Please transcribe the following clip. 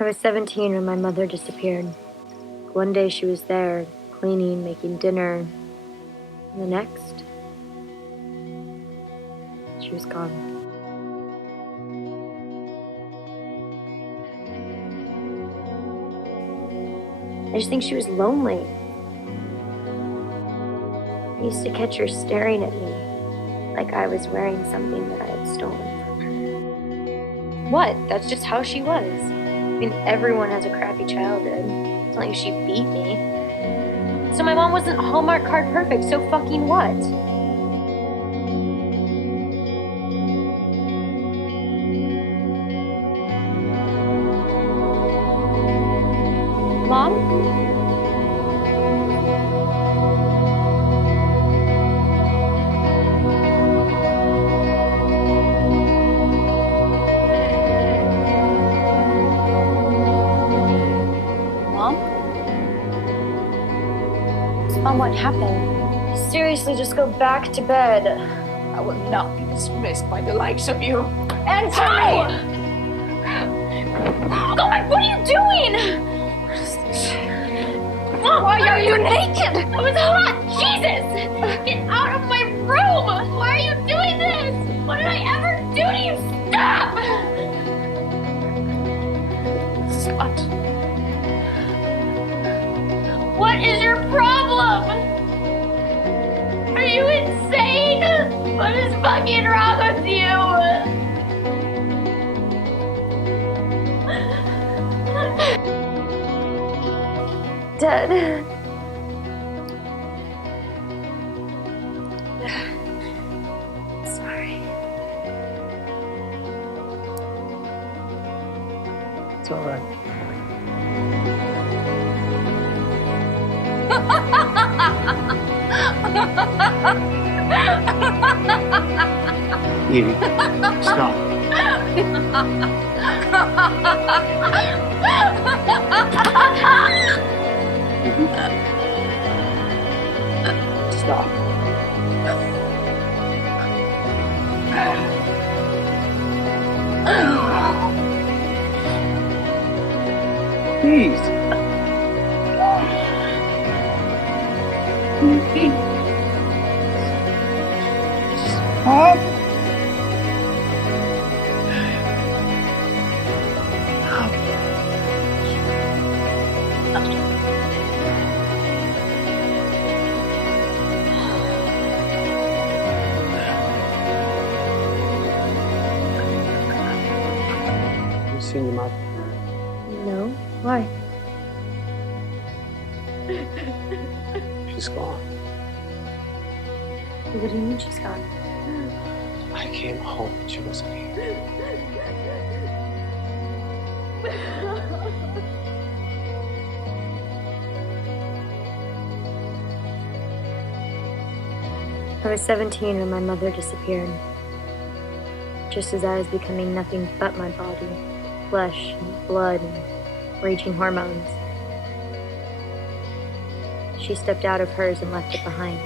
I was 17 when my mother disappeared. One day she was there, cleaning, making dinner. And the next, she was gone. I just think she was lonely. I used to catch her staring at me, like I was wearing something that I had stolen from her. What? That's just how she was. I mean, everyone has a crappy childhood. It's not like she beat me. So my mom wasn't Hallmark card perfect, so fucking what? Mom? Mom, what happened? Seriously, just go back to bed. I will not be dismissed by the likes of you. Anthony! God, what are you doing? Why are you naked? It was hot! Jesus! Get out of my room! Why are you doing this? What did I ever do to you? Stop! Slut. What is your problem? Are you insane? What is fucking wrong with you? Dead. Sorry. It's all right. Evie, stop. Stop. Please. Stop. You seen your mother? No? Why? She's gone. What do you mean she's gone? I came home and she wasn't here. I was 17 when my mother disappeared. Just as I was becoming nothing but my body, flesh and blood and raging hormones. She stepped out of hers and left it behind.